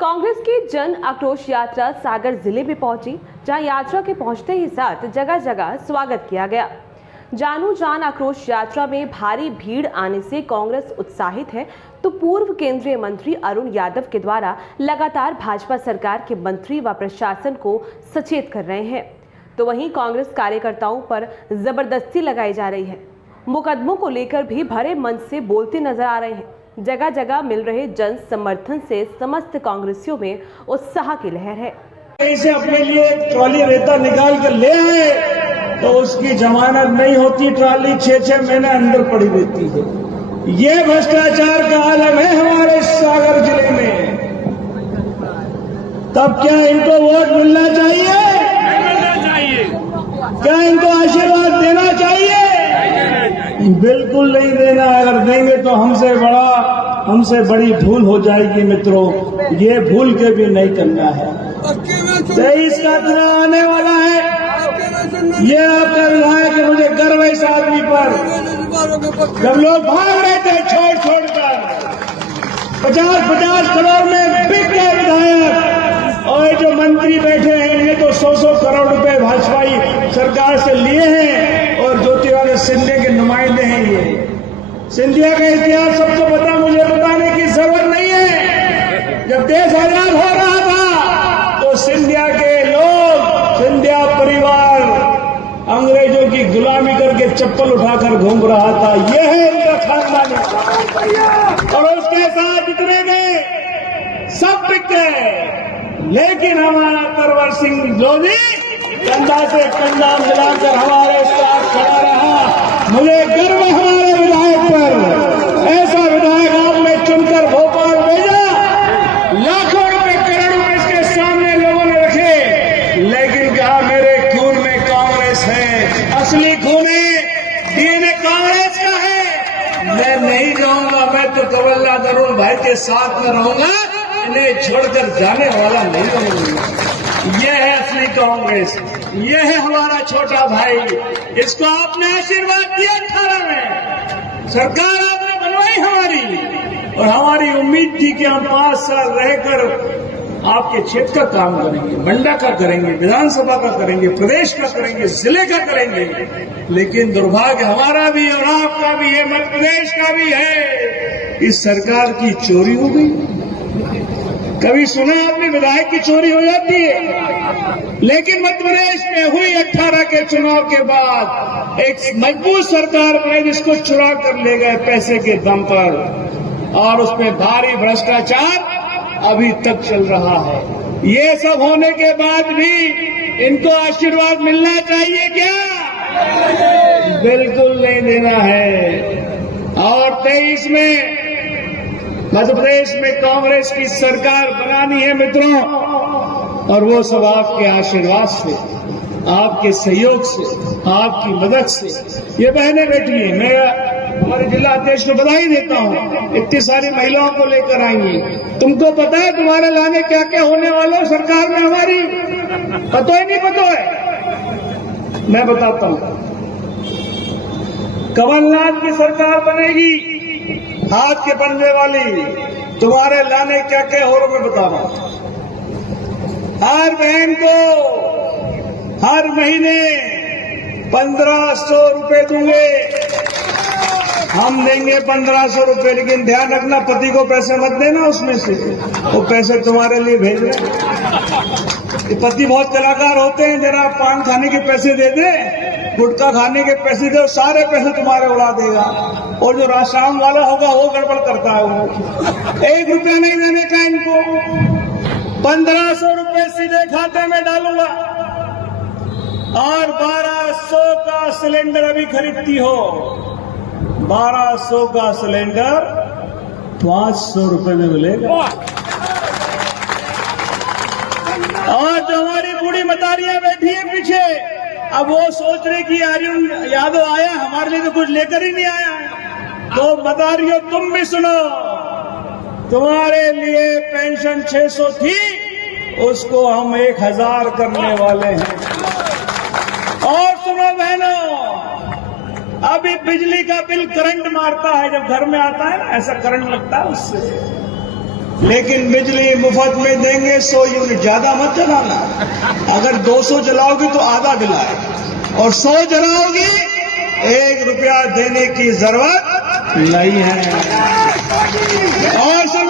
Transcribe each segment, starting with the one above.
कांग्रेस की जन आक्रोश यात्रा सागर जिले में पहुंची, जहां यात्रा के पहुंचते ही साथ जगह जगह स्वागत किया गया। जानू जान आक्रोश यात्रा में भारी भीड़ आने से कांग्रेस उत्साहित है, तो पूर्व केंद्रीय मंत्री अरुण यादव के द्वारा लगातार भाजपा सरकार के मंत्री व प्रशासन को सचेत कर रहे हैं। तो वहीं कांग्रेस कार्यकर्ताओं पर जबरदस्ती लगाई जा रही है। मुकदमों को लेकर भी भरे मन से बोलते नजर आ रहे हैं। जगह जगह मिल रहे जन समर्थन से समस्त कांग्रेसियों में उत्साह की लहर है। इसे अपने लिए ट्रॉली रेता निकाल कर ले आए तो उसकी जमानत नहीं होती, ट्रॉली 6-6 महीने अंदर पड़ी रहती है। ये भ्रष्टाचार का आलम है हमारे सागर जिले में। तब क्या इनको वोट मिलना चाहिए? क्या इनको आशीर्वाद देना चाहिए? बिल्कुल नहीं देना। अगर देंगे तो हमसे बड़ी भूल हो जाएगी मित्रों। ये भूल के भी नहीं करना है। 23 का चुनाव आने वाला है। ये आपका विधायक है, मुझे गर्व है इस आदमी पर। जब लोग भाग रहे थे छोड़ कर 50-50 करोड़ में बिक गए विधायक, और जो मंत्री बैठे हैं इन्हें तो 100-100 करोड़ रुपए भाजपाई सरकार से लिए हैं, और ज्योतिरादित्य सिंधिया के नुमाइंदे हैं। ये सिंधिया का इतिहास सबको पता, मुझे बताने की जरूरत नहीं है। जब देश आजाद हो रहा था तो सिंधिया के लोग, सिंधिया परिवार अंग्रेजों की गुलामी करके चप्पल उठाकर घूम रहा था। यह है इनका खानदान, और उसके साथ जितने गए सब बिक गए। लेकिन हमारा परवर सिंह लोधी कंधा से कंधा मिलाकर हमारे साथ खड़ा रहा। मुझे गर्व है हमारे विधायक पर। ऐसा विधायक आपने चुनकर भोपाल भेजा, लाखों रुपए करोड़ों रुपए इसके सामने लोगों ने रखे, लेकिन कहा मेरे खून में कांग्रेस है, असली खून डीएनए कांग्रेस का है। मैं नहीं जाऊंगा, मैं तो कमलनाथ अरुण भाई के साथ में रहूंगा, इन्हें छोड़कर जाने वाला नहीं रहूंगा। यह है असली कांग्रेस, यह है हमारा छोटा भाई। इसको आपने आशीर्वाद दिया 18 में, सरकार आपने बनवाई हमारी, और हमारी उम्मीद थी कि हम 5 साल रहकर आपके क्षेत्र का काम करेंगे, मंडा का करेंगे, विधानसभा का करेंगे, प्रदेश का करेंगे, जिले का करेंगे। लेकिन दुर्भाग्य हमारा भी और आपका भी है, मध्य प्रदेश का भी है, इस सरकार की चोरी हो गई। कभी सुना आपने विधायक की चोरी हो जाती है? लेकिन मध्य प्रदेश में हुई 18 के चुनाव के बाद एक मजबूत सरकार बनाई, जिसको चुरा कर ले गए पैसे के दम पर, और उसमें भारी भ्रष्टाचार अभी तक चल रहा है। ये सब होने के बाद भी इनको आशीर्वाद मिलना चाहिए क्या? बिल्कुल नहीं देना है। और 23 में मध्य प्रदेश में कांग्रेस की सरकार बनानी है मित्रों, और वो सब आपके आशीर्वाद से, आपके सहयोग से, आपकी मदद से। ये बहनें बैठी हैं, मैं हमारे जिला अध्यक्ष को बधाई देता हूँ, इतनी सारी महिलाओं को लेकर आएंगी। तुमको पता है तुम्हारे लाने क्या क्या होने वाला है सरकार में हमारी? पता ही नहीं पता है? मैं बताता हूँ। कमलनाथ की सरकार बनेगी, हाथ के बनने वाली। तुम्हारे लाने क्या क्या हो रहा मैं बता रहा हूं। हर बहन को हर महीने 1500 रुपए दूंगे, हम देंगे 1500 रुपए। लेकिन ध्यान रखना, पति को पैसे मत देना उसमें से, वो पैसे तुम्हारे लिए भेज रहे। पति बहुत कलाकार होते हैं, जरा पान खाने के पैसे दे दे, गुटखा खाने के पैसे दे, सारे पैसे तुम्हारे उड़ा देगा। और जो राशाम वाला होगा वो गड़बड़ करता है, वो 1 रुपया नहीं देने का इनको। 1500 रुपए सीधे खाते में डालूंगा, और 1200 का सिलेंडर अभी खरीदती हो, 1200 का सिलेंडर 500 रुपए में मिलेगा। और जो हमारी बूढ़ी मतारियां बैठी है पीछे, अब वो सोच रही कि अरुण यादव आया, हमारे लिए तो कुछ लेकर ही नहीं आया। तो मतारियों तुम भी सुनो, तुम्हारे लिए पेंशन 600 थी, उसको हम 1000 करने वाले हैं। और सुनो बहनों, अभी बिजली का बिल करंट मारता है, जब घर में आता है ना, ऐसा करंट लगता है उससे। लेकिन बिजली मुफ्त में देंगे, 100 यूनिट, ज्यादा मत जलाना। अगर 200 जलाओगी तो आधा बिल आए, और 100 जलाओगी 1 रुपया देने की जरूरत नहीं है। और सुन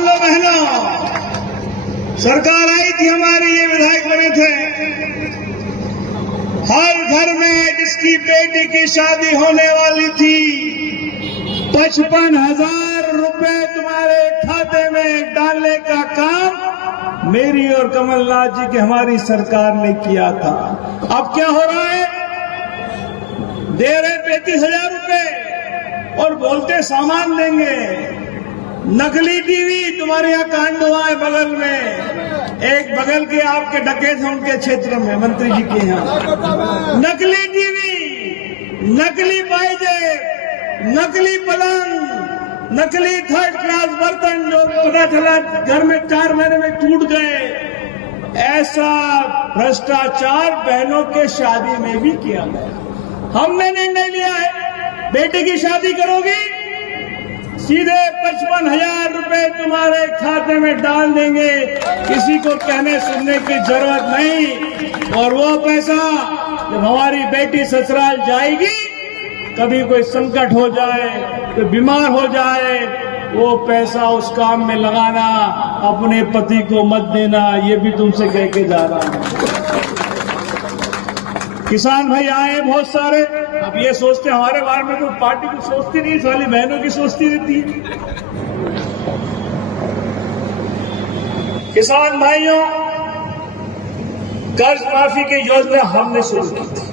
लो बहनों, सरकार आई थी हमारी, ये विधायक बने थे, हर घर में जिसकी बेटी की शादी होने वाली थी 55,000 रुपए तुम्हारे खाते में डालने का काम मेरी और कमलनाथ जी की हमारी सरकार ने किया था। अब क्या हो रहा है? दे रहे 35,000 रुपए और बोलते सामान देंगे। नकली टीवी तुम्हारे यहाँ कांड हुआ है बगल में, एक बगल के आपके डकैत हैं उनके क्षेत्र में, मंत्री जी के यहाँ नकली टीवी, नकली पायजे, नकली पलंग, नकली 3rd क्लास बर्तन जो पता चला घर में 4 महीने में टूट गए। ऐसा भ्रष्टाचार बहनों के शादी में भी किया गया। हमने निर्णय लिया है, बेटी की शादी करोगी सीधे 55,000 रुपए तुम्हारे खाते में डाल देंगे, किसी को कहने सुनने की जरूरत नहीं। और वो पैसा जब हमारी बेटी ससुराल जाएगी, कभी कोई संकट हो जाए, कोई बीमार हो जाए, वो पैसा उस काम में लगाना, अपने पति को मत देना, ये भी तुमसे कह के जा रहा हूं। किसान भाई आए बहुत सारे, अब ये सोचते हमारे बारे में तो पार्टी की सोचती नहीं, साली बहनों की सोचती रहती है। किसान भाइयों, कर्ज माफी की योजना हमने शुरू की थी।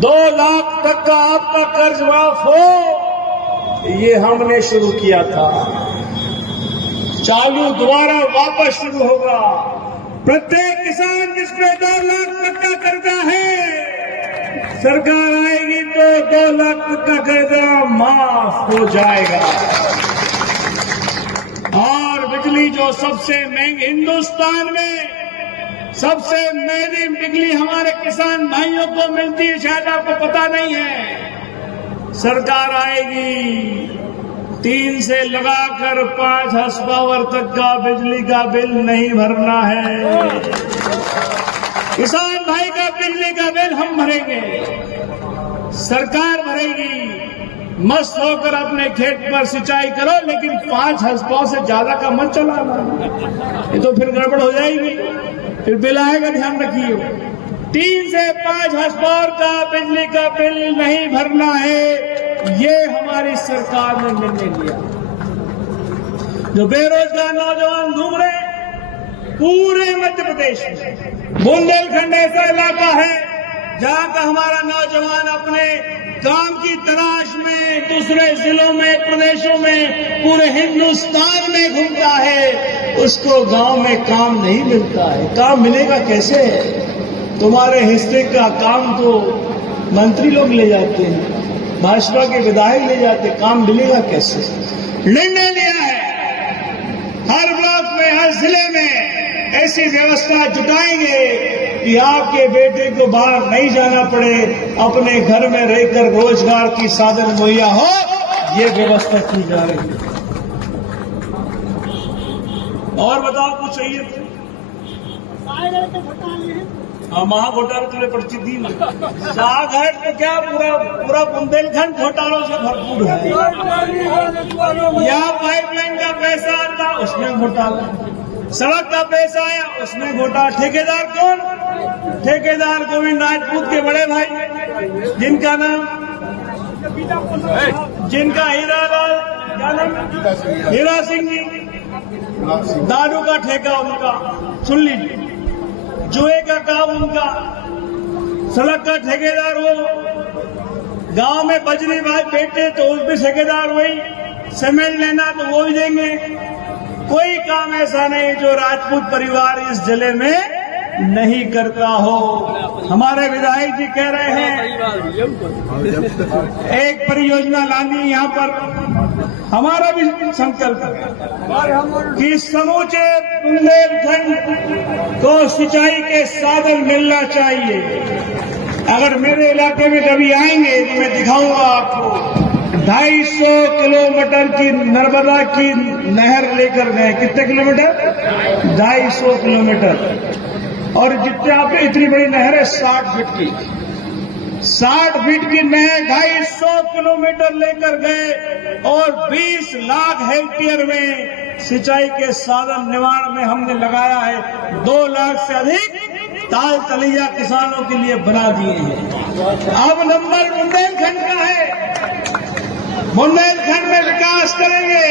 2 लाख तक का आपका कर्ज माफ हो, ये हमने शुरू किया था। चालू दोबारा वापस शुरू होगा। प्रत्येक किसान जिसमें 2 लाख तक का कर्जा है, सरकार आएगी तो 2 लाख तक का कर्जा माफ हो जाएगा। और बिजली जो सबसे महंगी, हिंदुस्तान में सबसे महंगी बिजली हमारे किसान भाइयों को मिलती है, शायद आपको पता नहीं है। सरकार आएगी, 3 से लगाकर 5 हॉर्स पावर तक का बिजली का बिल नहीं भरना है। किसान भाई का बिजली का बिल हम भरेंगे, सरकार भरेगी। मस्त होकर अपने खेत पर सिंचाई करो, लेकिन 5 हॉर्स पावर से ज्यादा का मत चलाना, ये तो फिर गड़बड़ हो जाएगी, फिर बिल आएगा, ध्यान रखिए। 3 से 5 हॉर्स पावर का बिजली का बिल नहीं भरना है, ये हमारी सरकार ने निर्णय लिया। जो बेरोजगार नौजवान घूम रहे पूरे मध्य प्रदेश में, बुंदेलखंड ऐसा इलाका है जहां का हमारा नौजवान अपने काम की तलाश में दूसरे जिलों में, प्रदेशों में, पूरे हिंदुस्तान में घूमता है, उसको गांव में काम नहीं मिलता है। काम मिलेगा कैसे? तुम्हारे हिस्से का काम तो मंत्री लोग ले जाते हैं, भाजपा के विधायक ले जाते, काम मिलेगा कैसे? निर्णय लिया है, हर ब्लॉक में, हर जिले में ऐसी व्यवस्था जुटाएंगे कि आपके बेटे को बाहर नहीं जाना पड़े, अपने घर में रहकर रोजगार की साधन मुहैया हो, ये व्यवस्था की जा रही है। और बताओ कुछ चाहिए? हाँ, महाघोटाला तुम्हें पर्ची दी ना, साघाट तो क्या पूरा बुंदेलखंड घोटालों से भरपूर है। यहाँ पाइपलाइन का पैसा आता, उसमें घोटाला, सड़क का पैसा आया, उसमें घोटाला। ठेकेदार कौन? ठेकेदार गोविंद राजपूत के बड़े भाई, जिनका नाम हीरालाल, क्या नाम? हीरा सिंह जी। दारू का ठेका उनका, सुन लीजिए, जुए का काम उनका, सड़क का ठेकेदार वो, गांव में बजरी भाई बेटे तो उस भी ठेकेदार वही, सीमेंट लेना तो वो भी देंगे। कोई काम ऐसा नहीं जो राजपूत परिवार इस जिले में नहीं करता हो। हमारे विधायक जी कह रहे हैं एक परियोजना लानी यहाँ पर, हमारा भी संकल्प है कि समूचे बुंदेलखंड को सिंचाई के साधन मिलना चाहिए। अगर मेरे इलाके में कभी आएंगे तो मैं दिखाऊंगा आपको 250 किलोमीटर की नर्मदा की नहर लेकर गए। कितने किलोमीटर? 250 किलोमीटर। और जितने आप इतनी बड़ी नहर है 60 फीट की, 60 फीट की नहर 250 किलोमीटर लेकर गए और 20 लाख हेक्टेयर में सिंचाई के साधन निर्माण में हमने लगाया है। 2 लाख से अधिक ताल तलैया किसानों के लिए बना दिए हैं। अब नंबर बुंदेलखंड का है। बुंदेलखंड में विकास करेंगे,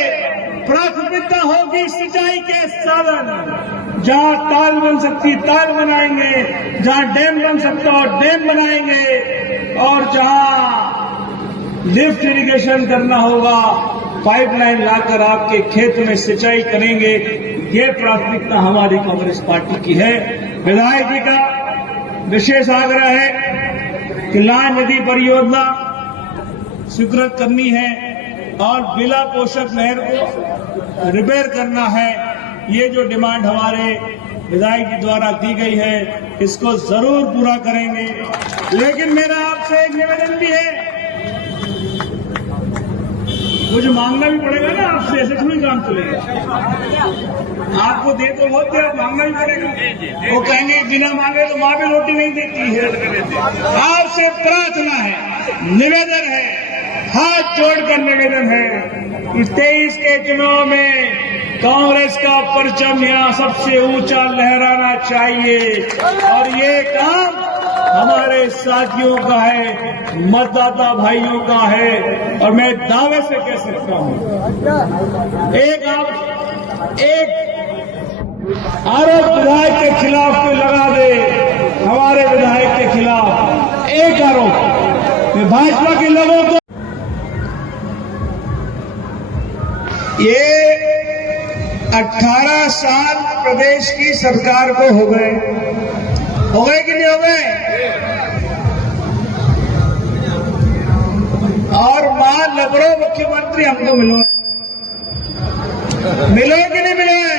प्राथमिकता होगी सिंचाई के साधन। जहां ताल बन सकती ताल बनाएंगे, जहां डैम बन सकता हो डैम बनाएंगे, और जहां लिफ्ट इरिगेशन करना होगा पाइपलाइन लाकर आपके खेत में सिंचाई करेंगे। ये प्राथमिकता हमारी कांग्रेस पार्टी की है। विधायक जी का विशेष आग्रह है कि लाल नदी परियोजना स्वीकृत करनी है और बिला पोषक नहर को रिपेयर करना है। ये जो डिमांड हमारे विधायक जी द्वारा दी गई है, इसको जरूर पूरा करेंगे। लेकिन मेरा आपसे एक निवेदन भी है, मुझे मांगना भी पड़ेगा ना आपसे, ऐसे थोड़ी काम चलेगा। आपको दे तो बहुत है, मांगना भी पड़ेगा। वो कहेंगे बिना मांगे तो माँ भी रोटी नहीं देती है। आपसे प्रार्थना है, निवेदन है, हाथ जोड़कर निवेदन है कि 23 के चुनाव में कांग्रेस का परचम यहाँ सबसे ऊंचा लहराना चाहिए। और ये काम हमारे साथियों का है, मतदाता भाइयों का है। और मैं दावे से कह सकता हूं, एक आरोप विधायक के खिलाफ कोई लगा दे, हमारे विधायक के खिलाफ एक आरोप, मैं भाजपा के लोगों को ये 18 साल प्रदेश की सरकार को हो गए कि नहीं हो गए? और मां लबरो मुख्यमंत्री हमको मिलो कि नहीं मिलो है?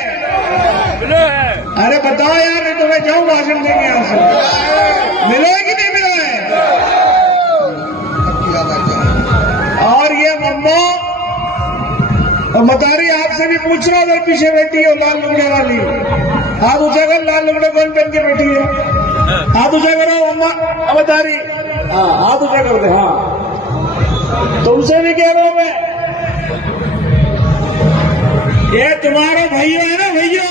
अरे बताओ यार, नहीं तो मैं जाऊं भाषण देंगे यहां से। मिलो कि नहीं मिलो है? और ये मम्मो और मतारी आपसे भी पूछ रहा हूं, पीछे बैठी है लाल लुगड़े वाली, हाथ ऊंचा कर। लाल लुगड़े कौन पहन के बैठी है? हाथ ऊंचा करो अम्मा मतारी, हाँ हाथ ऊंचा कर दे। हाँ, तुमसे भी कह रहा हूं मैं, ये तुम्हारा भैया है ना, भैया,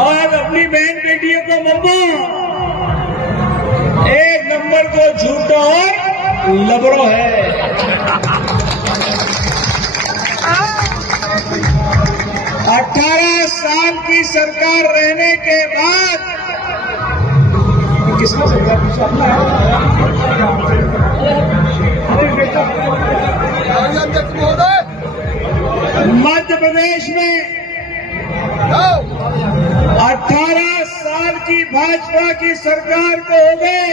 और अपनी बहन बेटियों को मम्मा एक नंबर को झूठा और लबरो है। 18 साल की सरकार रहने के बाद किसका सरकार मध्य प्रदेश में 18 साल की भाजपा की सरकार को हो गए,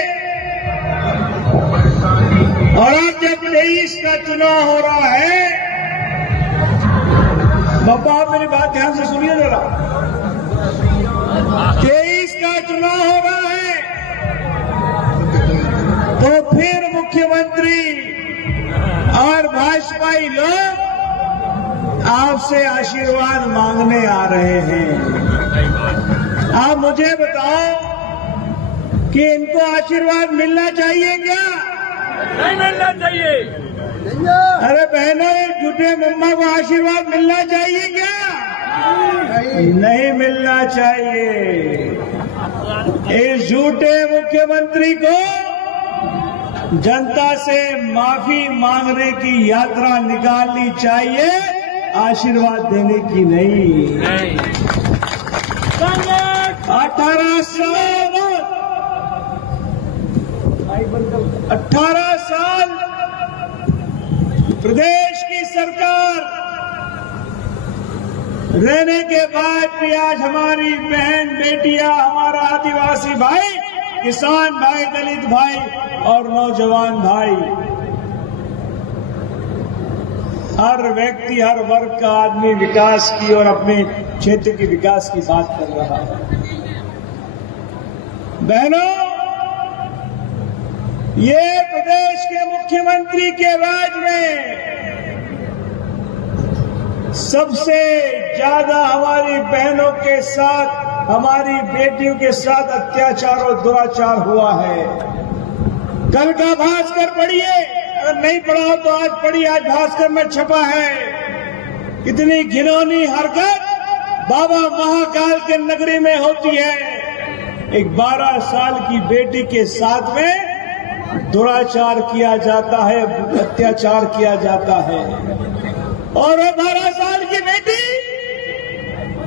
और अब जब 23 का चुनाव हो रहा है, बाबा आप मेरी बात ध्यान से सुनिए जरा, 23 का चुनाव हो रहा है, तो फिर मुख्यमंत्री और भाजपाई लोग आपसे आशीर्वाद मांगने आ रहे हैं। आप मुझे बताओ कि इनको आशीर्वाद मिलना चाहिए क्या? नहीं मिलना चाहिए। अरे बहनों, झूठे मम्मा को आशीर्वाद मिलना चाहिए क्या? नहीं मिलना चाहिए। इस झूठे मुख्यमंत्री को जनता से माफी मांगने की यात्रा निकालनी चाहिए, आशीर्वाद देने की नहीं। 18 साल प्रदेश की सरकार रहने के बाद भी आज हमारी बहन बेटियां, हमारा आदिवासी भाई, किसान भाई, दलित भाई और नौजवान भाई, हर व्यक्ति, हर वर्ग का आदमी विकास की और अपने क्षेत्र के विकास की बात कर रहा है। बहनों, ये प्रदेश के मुख्यमंत्री के राज में सबसे ज्यादा हमारी बहनों के साथ, हमारी बेटियों के साथ अत्याचार और दुराचार हुआ है। कल का भास्कर पढ़िए, अगर नहीं पढ़ा हो तो आज पढ़िए, आज भास्कर में छपा है। कितनी घिनौनी हरकत बाबा महाकाल के नगरी में होती है। एक 12 साल की बेटी के साथ में दुराचार किया जाता है, अत्याचार किया जाता है। और वो 12 साल की बेटी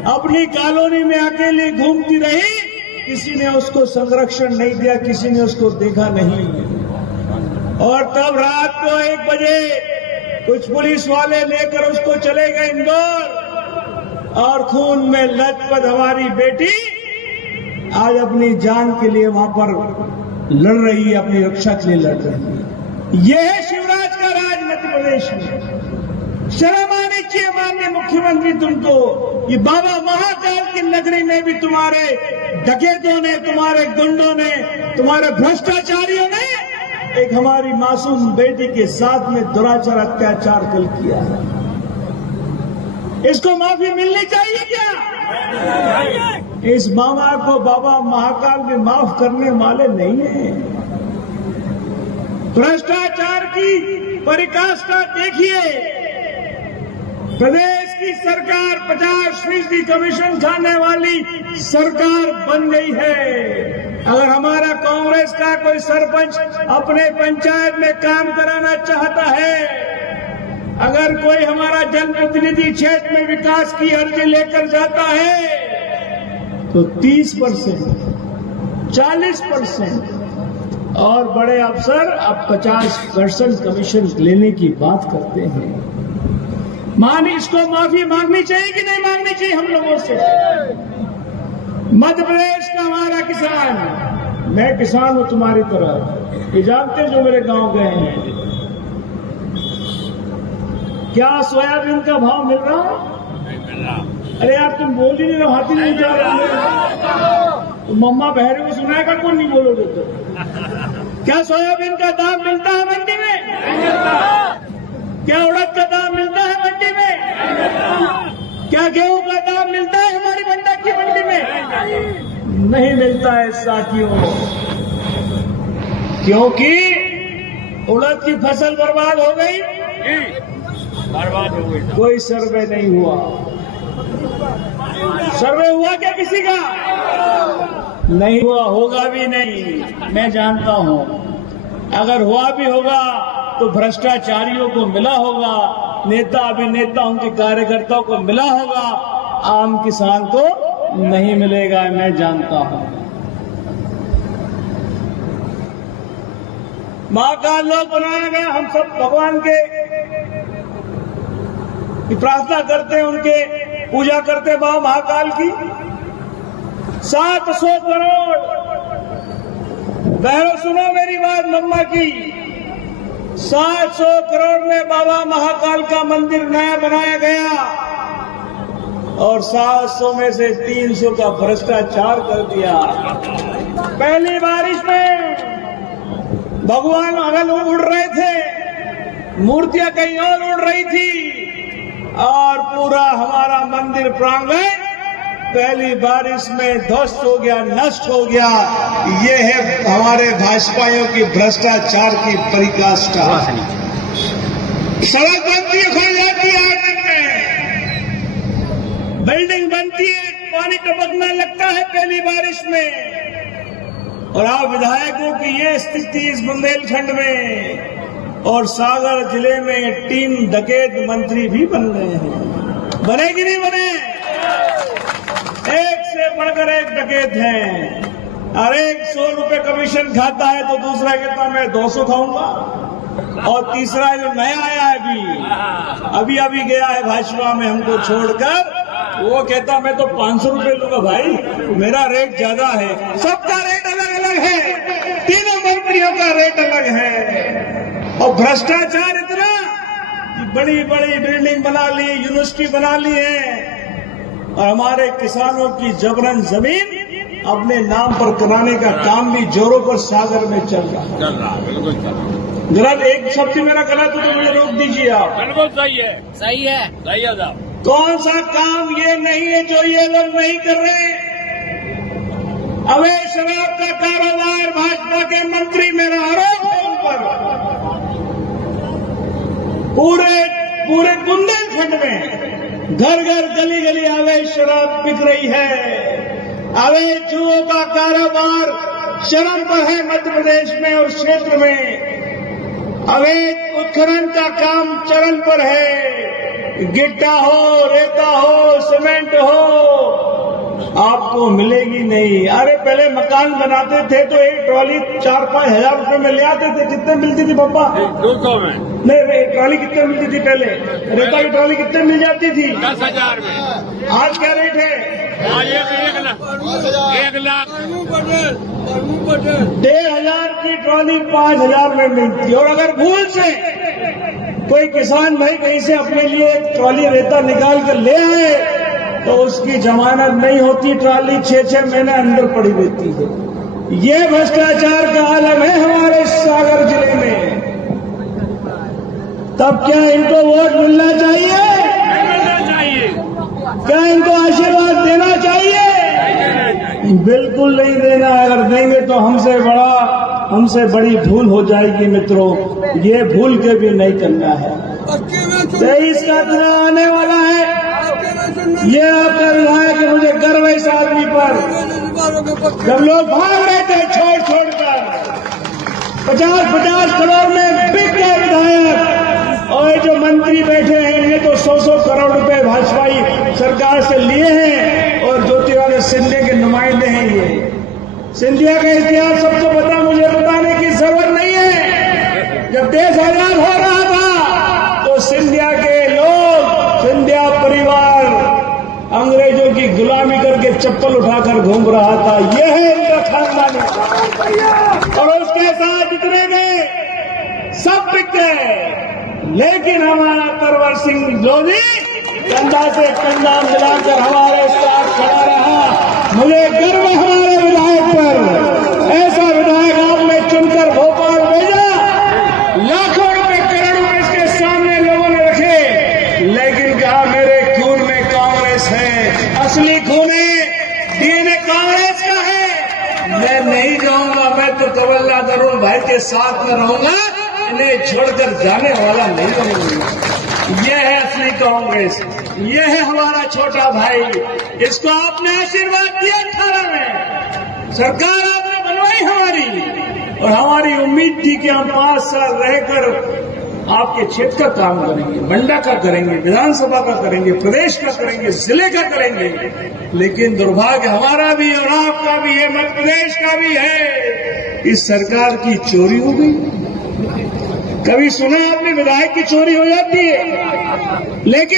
अपनी कॉलोनी में अकेली घूमती रही, किसी ने उसको संरक्षण नहीं दिया, किसी ने उसको देखा नहीं। और तब रात को 1 बजे कुछ पुलिस वाले लेकर उसको चले गए इंदौर, और खून में लथपथ हमारी बेटी आज अपनी जान के लिए वहां पर लड़ रही है, अपनी रक्षा के लिए लड़ रही है। यह है शिवराज का राज मध्य प्रदेश में। शर्म आनी चाहिए माननीय मुख्यमंत्री तुमको। ये बाबा महाकाल की नगरी में भी तुम्हारे डकैतों ने, तुम्हारे गुंडों ने, तुम्हारे भ्रष्टाचारियों ने एक हमारी मासूम बेटी के साथ में दुराचार अत्याचार कल किया है। इसको माफी मिलनी चाहिए क्या? इस मामा को बाबा महाकाल भी माफ करने वाले नहीं है। भ्रष्टाचार की पराकाष्ठा देखिए। प्रदेश की सरकार 50% कमीशन खाने वाली सरकार बन गई है। अगर हमारा कांग्रेस का कोई सरपंच अपने पंचायत में काम कराना चाहता है, अगर कोई हमारा जनप्रतिनिधि क्षेत्र में विकास की अर्जी लेकर जाता है, तो 30%, 40% और बड़े अफसर अब 50% कमीशन लेने की बात करते हैं। इसको माफी मांगनी चाहिए कि नहीं मांगनी चाहिए हम लोगों से? मध्य प्रदेश का हमारा किसान, मैं किसान हूं तुम्हारी तरह, ये जानते हैं जो मेरे गांव गए हैं। क्या सोयाबीन का भाव मिल रहा है? अरे यार तुम बोल ही नहीं रहे, हाथी नहीं जा रहे। तो मम्मा बहरे को सुनाएगा कौन, नहीं बोलोगे तो? क्या सोयाबीन का दाम मिलता है मंडी में? क्या उड़द का दाम मिलता है मंडी में? क्या गेहूं का दाम मिलता है हमारी मंडा की मंडी में? नहीं मिलता है साथियों, क्योंकि उड़द की फसल बर्बाद हो गई, कोई सर्वे नहीं हुआ। सर्वे हुआ क्या किसी का? नहीं हुआ, होगा भी नहीं, मैं जानता हूं। अगर हुआ भी होगा तो भ्रष्टाचारियों को मिला होगा, नेता अभिनेता उनके कार्यकर्ताओं को मिला होगा, आम किसान को नहीं मिलेगा, मैं जानता हूं। महाकाल लोक बनाया गया, हम सब भगवान के प्रार्थना करते हैं, उनके पूजा करते हैं बाबा महाकाल की। 700 करोड़, बहनों सुनो मेरी बात मम्मा की, 700 करोड़ में बाबा महाकाल का मंदिर नया बनाया गया, और 700 में से 300 का भ्रष्टाचार कर दिया। पहली बारिश में भगवान अगल उड़ रहे थे, मूर्तियां कहीं और उड़ रही थी, और पूरा हमारा मंदिर प्रांगण पहली बारिश में ध्वस्त हो गया, नष्ट हो गया। ये है हमारे भाजपाइयों की भ्रष्टाचार की पराकाष्ठा। सड़क बनती है, खुल जाती है 8 दिन में, बिल्डिंग बनती है, पानी टपकने लगता है पहली बारिश में। और आप विधायकों की ये स्थिति इस बुंदेलखंड में और सागर जिले में 3 डकैत मंत्री भी बन गए हैं। बने कि नहीं बने? एक से बढ़कर एक डकैत है। अरे 100 रुपए कमीशन खाता है तो दूसरा कहता मैं 200 खाऊंगा, और तीसरा जो नया आया है अभी गया है भाजपा में हमको छोड़कर, वो कहता मैं तो 500 रुपए लूंगा भाई, मेरा रेट ज्यादा है। सबका रेट अलग अलग है, तीनों मंत्रियों का रेट अलग है। और भ्रष्टाचार इतना कि बड़ी बड़ी बिल्डिंग बना ली, यूनिवर्सिटी बना ली है, और हमारे किसानों की जबरन जमीन अपने नाम पर कराने का काम भी जोरों पर सागर में चल रहा है। बिल्कुल गलत एक शब्द मेरा गलत हो तो मुझे रोक दीजिए आप। बिल्कुल सही है, सही है, सही है साहब। कौन सा काम ये नहीं है जो ये लोग नहीं कर रहे? अवैध शराब का कारोबार भाजपा के मंत्री, मेरा आरोप है उन पर, पूरे बुंदेलखंड में घर घर गली गली अवैध शराब बिक रही है। अवैध जुओं का कारोबार चरम पर है मध्य प्रदेश में और क्षेत्र में। अवैध उत्खनन का काम चरम पर है। गिट्टा हो, रेता हो, सीमेंट हो, आपको मिलेगी नहीं। अरे पहले मकान बनाते थे तो एक ट्रॉली 4-5 हजार रुपए में ले आते थे। कितने मिलती थी पापा? 200 में। नहीं, ट्रॉली कितने मिलती थी पहले? रेता की ट्रॉली कितने मिल जाती थी? 10,000 में। आज क्या रेट है? आज 1 लाख 1,500 की ट्रॉली 5,000 में मिलती है। और अगर भूल से कोई किसान भाई कहीं से अपने लिए ट्रॉली रेता निकाल कर ले आए तो उसकी जमानत नहीं होती, ट्रॉली 6-6 महीने अंदर पड़ी रहती है। ये भ्रष्टाचार का आलम है हमारे सागर जिले में। तब क्या इनको वोट मिलना चाहिए? क्या इनको आशीर्वाद देना चाहिए? बिल्कुल नहीं देना। अगर देंगे तो हमसे बड़ी भूल हो जाएगी मित्रों। ये भूल के भी नहीं करना है। 23 का चुनाव आने वाला है। ये आपका विधायक है, मुझे गर्व है इस आदमी पर। जब लोग भाग रहे थे छोड़ कर 50-50 करोड़ में बिक गए विधायक, और जो मंत्री बैठे हैं इन्हें तो 100-100 करोड़ रुपए भाजपाई सरकार से लिए हैं। और ज्योतिरादित्य सिंधिया के नुमाइंदे हैं ये। सिंधिया का इतिहास सबको पता, मुझे बताने की जरूरत नहीं है। जब देश आजाद हो रहा था तो सिंधिया के लोग, सिंधिया परिवार अंग्रेजों की गुलामी करके चप्पल उठाकर घूम रहा था। यह है इनका खानदान। और उसके साथ जितने गए सब बिक गए। लेकिन हमारा करवर सिंह लोधी कंधा से कंधा मिलाकर हमारे साथ खड़ा रहा। मुझे गर्व है हमारे विधायक पर। ऐसा विधायक आपने चुनकर भोपाल भेजा। लाखों रुपए, करोड़ों इसके सामने लोगों ने रखे, लेकिन कहा मेरे खून में कांग्रेस है। असली खून डीएनए कांग्रेस का है। मैं नहीं जाऊंगा, मैं तो तवल्ला दरुल भाई के साथ में रहूंगा, इन्हें छोड़कर जाने वाला नहीं रहूंगा। यह है असली कांग्रेस। यह है हमारा छोटा भाई। इसको आपने आशीर्वाद दिया 18 में, सरकार आपने बनवाई हमारी, और हमारी उम्मीद थी कि हम 5 साल रहकर आपके क्षेत्र का काम करेंगे, मंडा का करेंगे, विधानसभा का करेंगे, प्रदेश का करेंगे, जिले का करेंगे। लेकिन दुर्भाग्य हमारा भी और आपका भी है, मध्य प्रदेश का भी है, इस सरकार की चोरी हो गई। कभी सुना आपने विधायक की चोरी हो जाती है? लेकिन